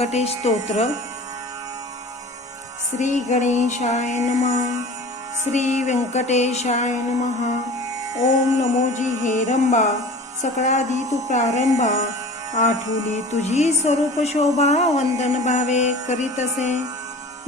व्यंकटेश स्तोत्र. श्री गणेशाय नमः. श्री व्यंकटेशाय नमः. ओम नमोजी हेरंबा, सकळादी तू प्रारंभा. आठवली तुझी स्वरूप शोभा, वंदन भावे करीतसे.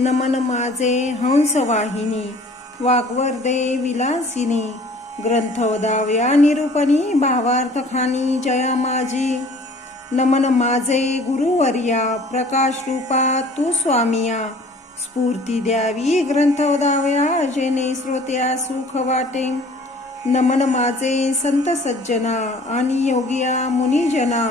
नमन माझे हंस वाहिनी, वाग्वर्धे विलासिनी. ग्रंथ वदाव्या निरूपणी, भावार्थ खानी जया माझी. नमन माझे गुरुवर्या, प्रकाश रूपा तू स्वामिया. स्फूर्ती द्यावी ग्रंथ वदाव्या, जेणे श्रोत्या सुख वाटे. नमन माझे संत सज्जना आणि योगिया मुनिजना.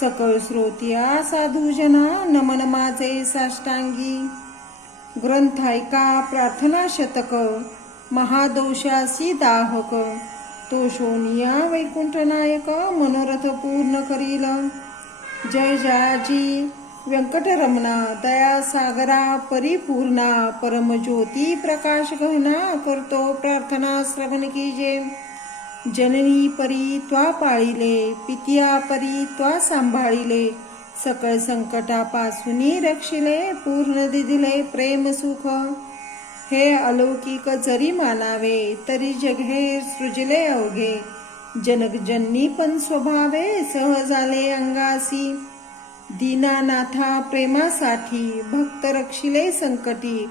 सकळ श्रोत्या साधुजना, नमन माझे साष्टांगी. ग्रंथ ऐका प्रार्थना शतक, महादोषासी दाहक. तो शोनिया वैकुंठ नायक, मनोरथ पूर्ण करील. जय जयाजी व्यंकटरमणा, दया सागरा परिपूर्णा. परमज्योती प्रकाश गहना, करतो प्रार्थना श्रवण कीजे. जननी परी त्वा पाळिले, पितिया परी त्वा सांभाळिले. सकळ संकटापासून रक्षिले, पूर्ण दिदिले प्रेम सुख. हे अलौकिक जरी मानावे, तरी जग हे सृजले अवघे. जनक पण स्वभावे, सहज आले अंगासी. दीनानाथा प्रेमासाठी, भक्त रक्षिले संकटी.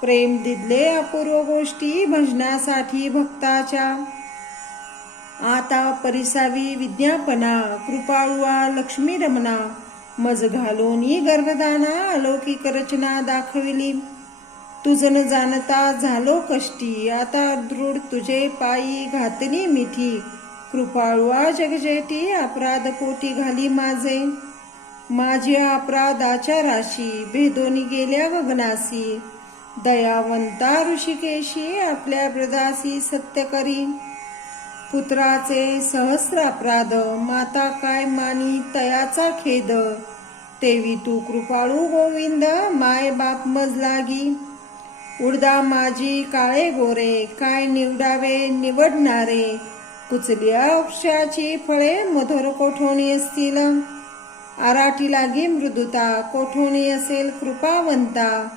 प्रेम दिदले अपूर्व गोष्टी, भजनासाठी भक्ताच्या. आता परिसावी विज्ञापना, कृपाळुआ लक्ष्मी रमणा. मज घालोनी गर्भदाना, अलौकिक रचना दाखविली. तुझन जाणता झालो कष्टी, आता दृढ तुझे पायी घातली मिठी. कृपाळुआ जगजेटी, अपराध पोटी घाली माझे. माझ्या अपराधाच्या राशी, भेदोनी गेल्या गगनासी. दयावंता ऋषिकेशी, आपल्या ब्रदासी सत्य करी. पुत्राचे सहस्र अपराध, माता काय मानी तयाचा खेद. तेवी तू कृपाळू गोविंद, माय बाप मज लागी. उडदा माझी काळे गोरे, काय निवडावे निवडणारे. कुचल्या वृक्षाची फळे, मधुर कोठोणी असतील. आराटी लागी मृदुता, कोठोणी असेल कृपावंता.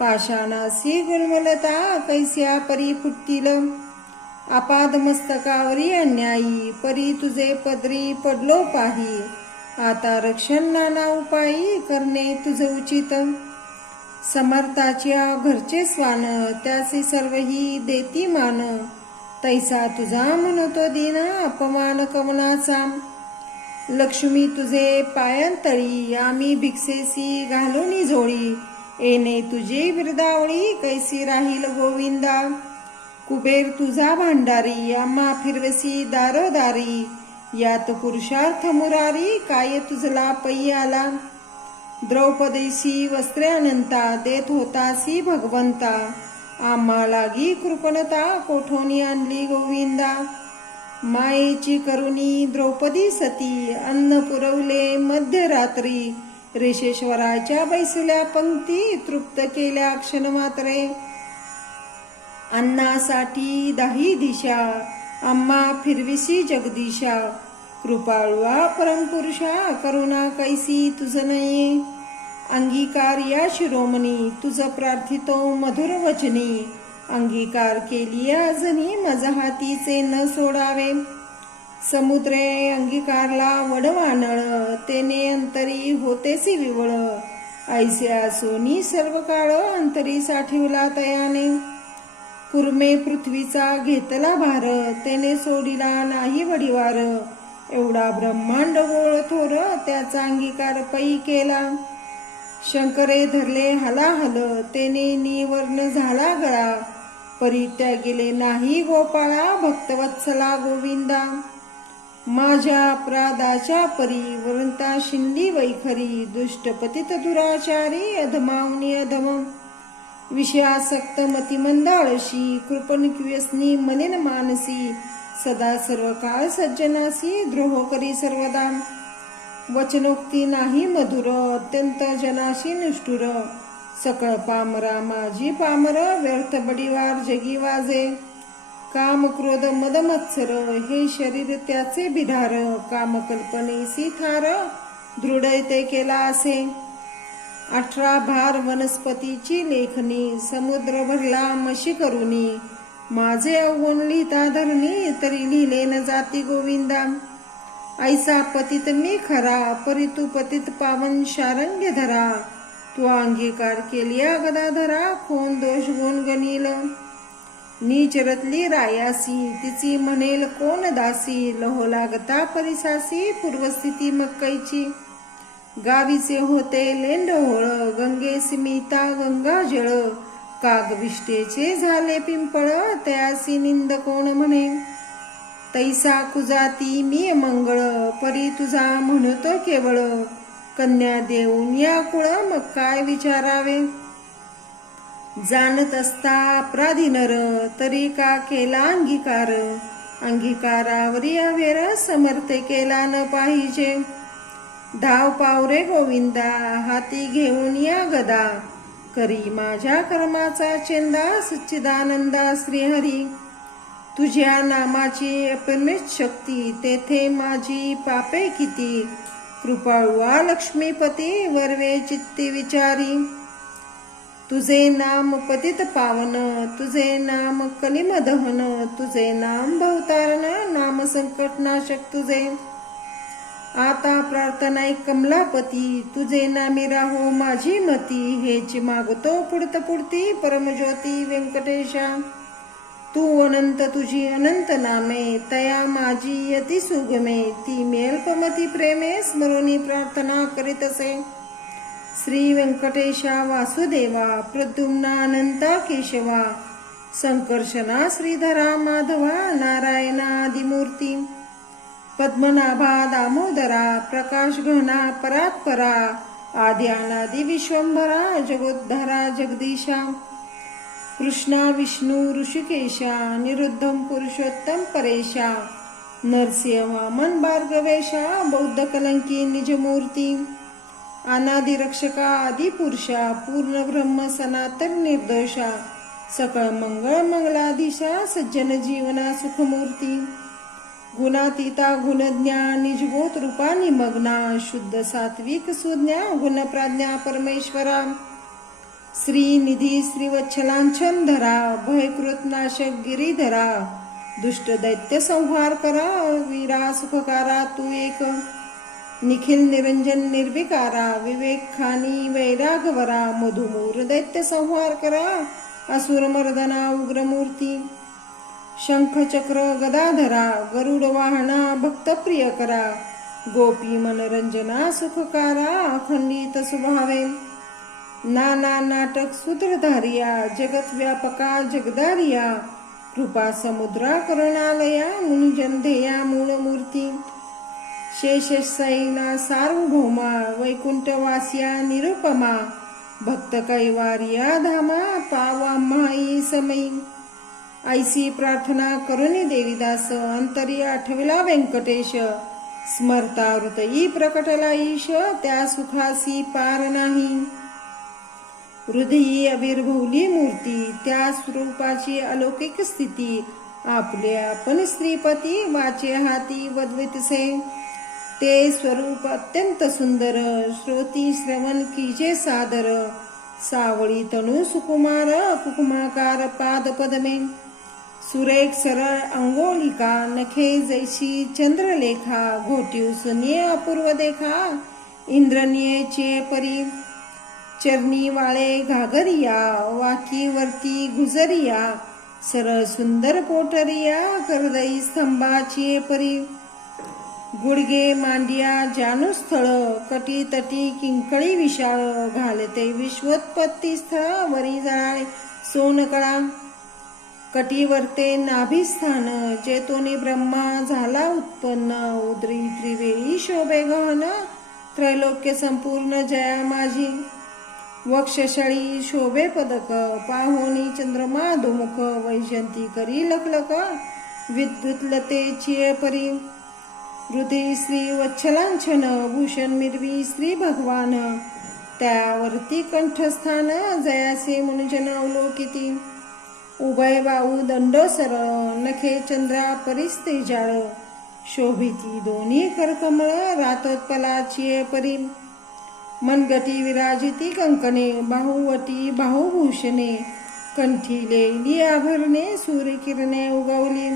पाषाणासी गुलमलता, कैस्या परी फुटतील. आपाद मस्तकावरी अन्यायी, परी तुझे पदरी पडलो पाही. आता रक्षण नाना उपायी, करणे तुझे उचित. समर्थाच्या घरचे स्वान, त्यासी सर्वही देती मान. तैसा तुझा म्हणतो दीन, अपमान कमनाचा. लक्ष्मी तुझे पायांतळी, आम्ही भिक्षेसी घालूनी झोळी. येणे तुझी बिरदावळी, कैसी राहील गोविंदा. कुबेर तुझा भांडारी, आम्हा फिरवसी दारोदारी. यात पुरुषार्थ मुरारी, काय तुझला पै आला. द्रौपदीसी वस्त्रे अनंता, देत होतासी भगवंता. आम्हा लागी कृपणता, कोठोनी आणली गोविंदा. मायेची करुणी द्रौपदी सती, अन्न पुरवले मध्यरात्री. रेषेश्वराच्या बैसल्या पंक्ती, तृप्त केल्या क्षण मात्रे. अन्नासाठी दाही दिशा, आम्हा फिरविसी जगदीशा. कृपाळुआ परमपुरुषा, करुणा कैसी तुझ नये. अंगीकार या शिरोमणी, तुझ प्रार्थितो मधुर वचनी. अंगीकार केली आजनी, मज हातीचे न सोडावे. समुद्रे अंगीकारला वडवानळ, तेने अंतरी होतेसी विवळ. ऐसे सोनी सर्व काळ, अंतरी साठिवला तयाने. कुर्मे पृथ्वीचा घेतला भार, तेने सोडिला नाही वडिवार. एवढा ब्रह्मांड गोळ थोर, त्याचा अंगीकार पै केला. शंकरे धरले हलाहल, तेने निवर्ण झाला गळा. परित्यागिले नाही गोपाळा, भक्तवत्सला गोविंदा. माझ्या अपराधाच्या परी, वरंता शिंदी वैखरी. दुष्ट पतित दुराचारी, अधमावनी अधम. विषयासक्त मतिमंद आळशी, कृपण व्यसनी मलिन मानसी. सदा सर्व काळ सज्जनासी, द्रोह करी सर्वदा. वचनोक्ती नाही मधुर, अत्यंत जनाशी निष्ठुर. सकळ पामरा माझी पामर, व्यर्थ बडिवार जगी वाजे. काम क्रोध मद मत्सर, हे शरीर त्याचे बिधार. काम कल्पनेसी थार, दृढ ते केला असे. 18 भार वनस्पतीची लेखनी, समुद्र भरला मशी करुनी, माझे अवगुण लिहिता धरणी, तरी लिहिले न जाती गोविंदा. ऐसा पतित मी खरा, परी तू पतित पावन शारंग्य धरा, तू अंगीकार केलिया गदाधरा, कोण दोष गुण गणील. नीच रतली रायासी, तिची म्हणेल कोण दासी, लहो लागता परिसासी, पूर्वस्थिती मक्कईची. गावीचे होते लेंडहोळ, गंगेस मिता गंगा जळ, कागविष्टेचे झाले पिंपळ, तयासी निंद कोण म्हणे. तैसा कुजाती मी मंगळ, परी तुझा म्हणतो केवळ, कन्या देऊन या कुळ, मग काय विचारावे. जाणत असता अपराधी नर, तरी का केला अंगीकार, अंगीकारावरी अवेर, समर्थ केला न पाहिजे. धाव पावरे गोविंदा, हाती घेऊन या गदा, करी माझ्या कर्माचा चेंदा, सच्चिदानंदा श्रीहरी. तुझ्या नामाची अपरिमित शक्ती, तेथे माझी पापे किती, कृपाळुआ लक्ष्मीपती, वरवे चित्ती विचारी. तुझे नाम पतित पावन, तुझे नाम कलिमदहन, तुझे नाम भवतारण, नाम संकटनाशक तुझे. आता प्रार्थना कमलापती, तुझे नामी राहो माझी मती, हेच मागतो पुढत पुढती, परमज्योती व्यंकटेशा. तू अनंत तुझी अनंत नामे, तया माझी यती सुगमे, ती मेल्पमती प्रेमे, स्मरुनी प्रार्थना करीतसे. श्री व्यंकटेशा वासुदेवा, प्रद्युम्ना अनंता केशवा, संकर्षणा श्रीधरा माधवा, नारायणा आदिमूर्ती. पद्मनाभा दामोदरा, प्रकाश घना परात्परा, आदि अनादि विश्वंभरा, जगोद्धारा जगदीशा. कृष्णा विष्णू ऋषिकेशा, निरुद्धम पुरुषोत्तम परेशा, नरसिंह वामन भार्गवेशा, बौद्ध कलंकी निजमूर्ती. अनादि रक्षका आदि पुरुषा, पूर्ण ब्रह्म सनातन निर्दोषा, सकळ मंगळ मंगलाधीशा, सज्जन जीवना सुखमूर्ती. गुणातीता गुणज्ञा, निजबोध रूपा निमग्ना, शुद्ध सात्विक सुज्ञा, गुणप्राज्ञा परमेश्वरा. श्रीनिधी श्रीवत्सलांछन धरा, भयकृत नाशक गिरीधरा, दुष्ट दैत्य संहार करा, वीरा सुखकारा तू एक. निखिल निरंजन निर्विकारा, विवेक खानी वैरागवरा, मधुमूर दैत्य संहार करा, असुर मर्दना उग्रमूर्ती. शंख चक्र गदाधरा, गरुड वाहना भक्त प्रिय करा, गोपी मनरंजना सुखकारा, अखंडित स्वभावे. नाना नाटक सूत्रधारिया, जगत व्यापका जगदारिया, कृपा समुद्रा करुणालया, मुनिजन ध्येया मूळमूर्ती. शेषशयना सार्वभौमा, वैकुंठवासिया निरुपमा, भक्त कैवारिया धामा, पावा माई समयी. ऐसी प्रार्थना करुणी देवीदास, अंतरी आठविला व्यंकटेश, स्मरता हृदयी प्रकटला ईश, त्या सुखासी पार नाही. हृदयी अविर्भवली मूर्ती, त्या स्वरूपाची अलौकिक स्थिती, आपले आपण स्त्रीपती, वाचे हाती वदवितसे. ते स्वरूप अत्यंत सुंदर, श्रोती श्रवण कीजे सादर, सावळी तणू सुकुमार, कुकुमाकार पाद पदमे. सुरेख सरळ अंगोलिका, नखे जैशी चंद्रलेखा, घोटीव सुनिये अपूर्व देखा, इंद्रनियेचे परी. चरणी वाळे घागरिया, वाकी वरती गुजरिया, सरळ सुंदर पोटरिया, करदई स्तंभाची परी. गुडगे मांडिया जानुस्थळ, कटी तटी किंकळी विशाळ, घालते विश्वोत्पत्ती स्थळ, वरी जळाळे सोनकळा. कटीवरते नाभिस्थान, जेतोनी ब्रह्मा झाला उत्पन्न, उदरी त्रिवेळी शोभे गहन, त्रैलोक्य संपूर्ण जया माझी. वक्षशळी शोभे पदक, पाहोनी चंद्रमा दुमुख, वैजंती करी लखलख, विद्युतलतेची परी. हृदय श्री वत्सलांछन, भूषण मिरवी श्री भगवान, त्यावरती कंठस्थान, जयासे मुनिजन अवलोकिती. उभय बाहू दंडोसर, नखे चंद्रा परिस्ते जाळ, शोभिती दोन्ही करकमळ, रातोत्पलाची परी. मनगटी विराजिती कंकणे, बाहुवटी बाहुभूषणे, कंठी लेली आभरणे, सूर्यकिरणे उगवली,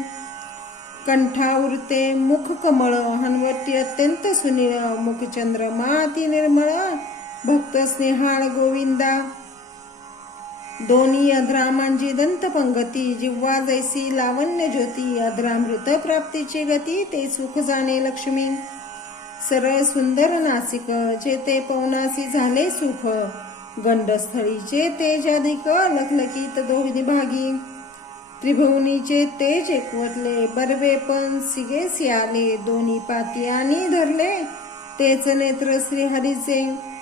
कंठावृते मुख कमळ, हनवटी अत्यंत सुनीळ, मुखचंद्रमा अति निर्मळ, भक्त स्नेहाळ गोविंदा. दोन्ही अधरामांची दंत पंगती, जिव्हा जैसी लावण्य ज्योती, अधरामृत प्राप्तीची गती, ते सुख जाणे लक्ष्मी. सरळ सुंदर नासिक, जेते पवनासी झाले सुख, गंडस्थळीचे तेज अधिक, लखलखीत दोन्ही भागी, त्रिभुवनीचे तेज एकवटले, बरवे पण सिगेसी आले, दोन्ही पातियानी धरले, तेच नेत्र श्रीहरीचे.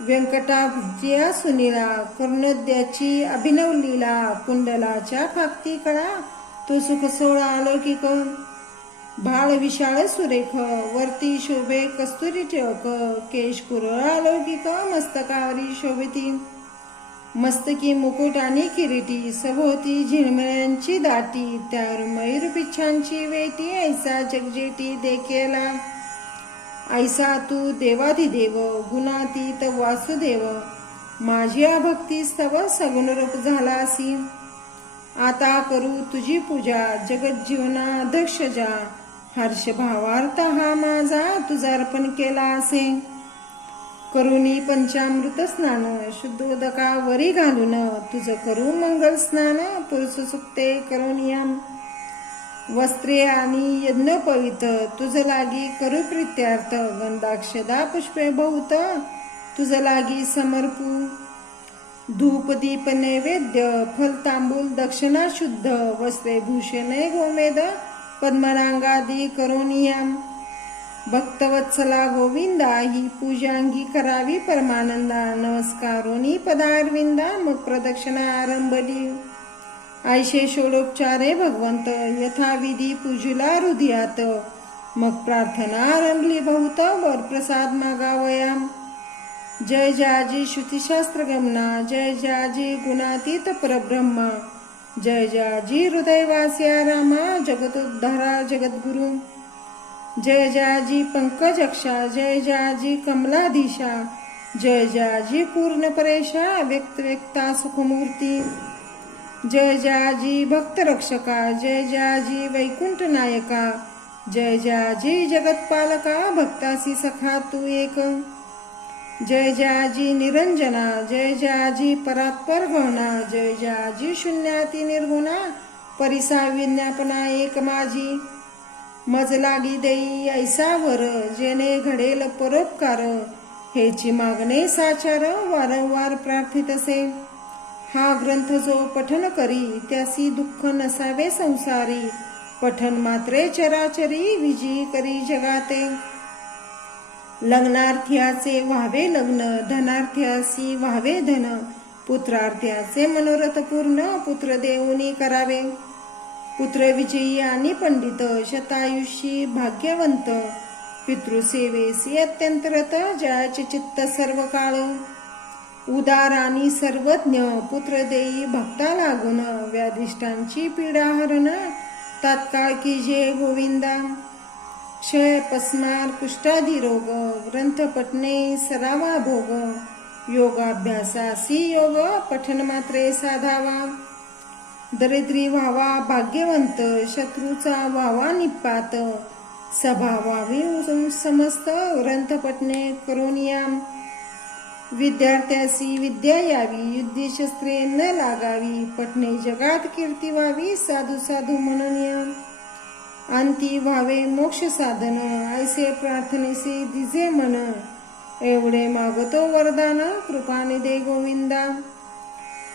व्यंकटाभ्जिया सुनीला, करुणोद्याची अभिनव लीला, कुंडलाच्या फाक्ती कळा, तो सुख सोळा अलौकिक. भाळ विशाळ सुरेख, वरती शोभे कस्तुरी टिळक, केश कुरळ अलौकिक, मस्तकावरी शोभिती, मस्तकी मुकुट आणि किरीटी, सभोवती झिळमिळ्यांची दाटी, त्यावर मयूर पिच्छांची वेटी, ऐसा जगजेटी देखेला. ऐसा तू देवाधिदेव, गुणातीत वासुदेव, माझ्या भक्ती स्तव सगुण रूप झालासी. आता करू तुझी पूजा, जगत जीवना अध्यक्षजा, हर्ष भावार्थ हा माझा तुझा अर्पण केला असे. करुणी पंचामृत स्नान, शुद्धोदकावरी घालून, तुझ करू मंगल स्नान, पुरुष सुक्ते करुनियाम. वस्त्रे आणि यज्ञ पवित, तुझ लागी करू प्रीत्यार्थ, गंधाक्षदा पुष्पे बहुत, तुझ लागी समर्पू. धूप दीप नैवेद्य, फल तांबूल दक्षिणा शुद्ध, वस्त्रे भूषणे गोमेद, पद्मरांगादी करुनियाम. भक्तवत्सला गोविंदा, ही पूजांगी करावी परमानंदा, नमस्कारोनी पदारविंदा, मग प्रदक्षिणा आरंभली. ऐशे षोडोपचारे भगवंत, यथाविधी पूजुला हृदयात, मग प्रार्थना आरंभली बहुत, वरप्रसाद मागावया. जय जाजी श्रुतिशास्त्र गमना, जय जाजी गुणातीत परब्रह्मा, जय जाजी हृदयवासिया रामा, जगतोद्धारा जगद्गुरु. जय जाजी पंकजक्षा, जय जाजी कमलाधीशा, जय जाजी पूर्ण परेशा, व्यक्त व्यक्ता सुखमूर्ती. जय जाजी भक्त रक्षका, जय जाजी वैकुंठ नायका, जय जाजी जगतपालका, भक्तासी सखा तू एक. जय जाजी निरंजना, जय जाजी परात्पर गहना, जय जाजी शून्याती निर्गुणा, परिसा विज्ञापना एक माझी. मज लागी देई ऐसा वर, जेणे घडेल परोपकार, हेची मागणे साचार, वारंवार प्रार्थित असे. हा ग्रंथ जो पठन करी, त्यासी दुःख नसावे संसारी, पठन मात्रे चराचरी, विजयी करी जगाते. लग्नार्थ्याचे व्हावे लग्न, धनार्थ्यासी व्हावे धन, पुत्रार्थ्याचे मनोरथ पूर्ण, पुत्र देऊनी करावे. पुत्र विजयी आणि पंडित, शतायुषी भाग्यवंत, पितृसेवेसी अत्यंत रत, जयाचे चित्त सर्व काळ. उदार आणि सर्वज्ञ, पुत्र देई भक्ता लागून, व्याधिष्टांची पीडा हरण, तात्काळ की जय गोविंदा. क्षय पस्मार कुष्ठादी रोग, ग्रंथ पठणे सरावा भोग, योगाभ्यासासी योग, पठन मात्रे साधावा. दरिद्री व्हावा भाग्यवंत, शत्रूचा व्हावा निपात, सभा व्हावी समस्त, ग्रंथ पठणे करुनियाम. विद्यार्थ्यासी विद्या यावी, युद्धी शस्त्रे न लागावी, पठणे जगात कीर्ती व्हावी, साधू साधू म्हणून. अंती व्हावे मोक्ष साधन, ऐसे प्रार्थनेसी दिजे मन, एवढे मागतो वरदान, कृपाने दे गोविंदा.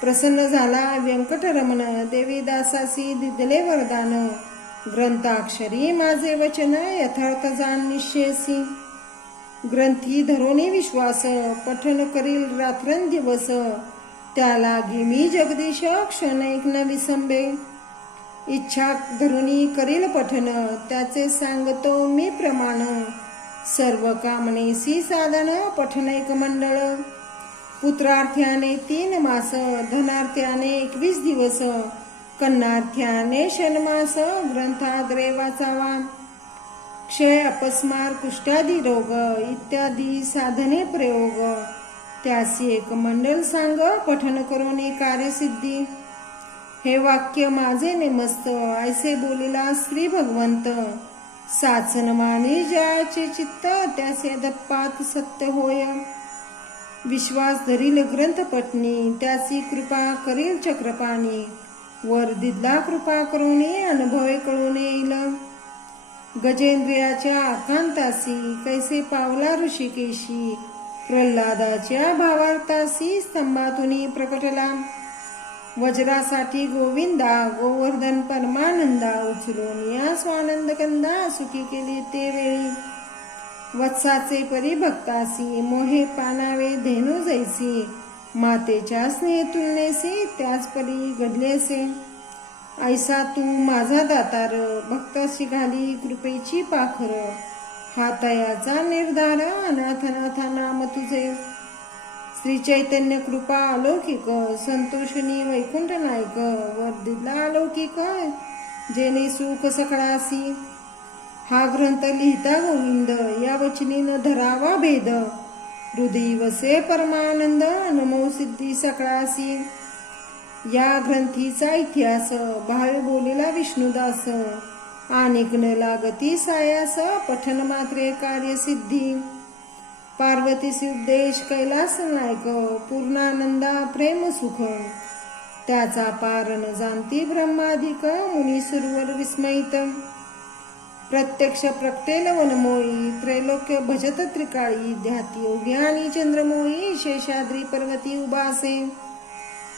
प्रसन्न झाला व्यंकटरमण, देवी दासासी दिदले वरदान, ग्रंथाक्षरी माझे वचन, यथार्थ जाण निश्चयसी. ग्रंथी धरोनी विश्वास, पठन करील रात्रंदिवस, त्याला मी जगदीश, क्षण एक न विसंबे. इच्छा धरुनी करील पठन, त्याचे सांगतो मी प्रमाण, सर्व कामनेसी साधन, पठन एक मंडळ. पुत्रार्थ्याने 3 मास, धनार्थ्याने 21 दिवस, कन्नार्थ्याने षण्मास, ग्रंथाद्रे वाचावा. क्षय अपस्मार कुष्ठादी रोग इत्यादी साधने प्रयोग त्यासी एक मंडल सांग पठन करून कार्यसिद्धी. हे वाक्य माझे नेमस्त ऐसे बोलिला श्री भगवंत. साचन माने ज्याचे चित्त त्याचे दप्पात सत्य होय. विश्वास धरील ग्रंथ पटणी त्याची कृपा करील चक्रपाणी. वर दिदला कृपा करून अनुभवे कळून येईल. गजेंद्रियाच्या आकांतासी कैसे पावला ऋषिकेशी. प्रल्हादाच्या भावार्थासी स्तंभातून प्रकटला. वज्रासाठी गोविंदा गोवर्धन परमानंदा उचलून या स्वानंद कंदा सुखी केली ते वेळी. वत्साचे परिभक्तासी मोहे पानावे धेनू जैसी. मातेच्या स्नेह तुलनेसी त्याच परी घडलेसे. ऐसा तू माझा दातार भक्ताशी घाली कृपेची पाखर. हातयाचा निर्धार अनाथनाथा नाम तुझे. श्री चैतन्य कृपा अलौकिक संतोषणी वैकुंठ नायक. वर्धिला अलौकिक जेणे सुख सकळासी. हा ग्रंथ लिहिता गोविंद या वचनी न धरावा भेद. हृदय वसे परमानंद नमो सिद्धी सकळासी. या ग्रंथीचा इतिहास भावे बोलिला विष्णुदास. अनेक न लागती सायास पठन मात्रे कार्यसिद्धी. पार्वतीसी उपदेश कैलास नायक पूर्णानंदा प्रेम सुख. त्याचा पार न जाणती ब्रह्माधिक मुनी सुरवर विस्मयित. प्रत्यक्ष प्रकटेल वनमोई त्रैलोक्य भजत त्रिकाळी. ध्याती योगी आणि चंद्रमोई शेषाद्री पर्वती उभासे.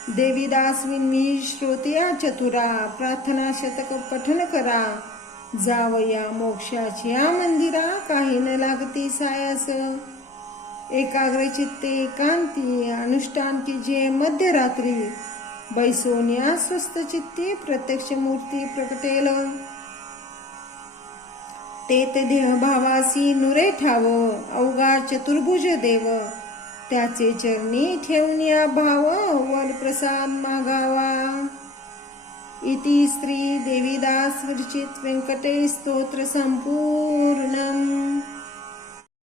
देवीदास विन्मी श्रोतिया चतुरा प्रार्थना शतक पठन करा. जावया मोक्षाची मंदिरा काही न लागती सायास. एकाग्र चित्ते एकांती अनुष्ठान कीजे मध्यरात्री. बैसोन्या स्वस्थ चित्ती प्रत्यक्ष मूर्ती प्रकटेल. तेत देह भावासी नुरे ठाव अवघा चतुर्भुज देव. त्याचे चरणी ठेवून या भाव वर प्रसाद मागावा. इति श्री देवीदास विरचित व्यंकटेश स्तोत्र संपूर्णम.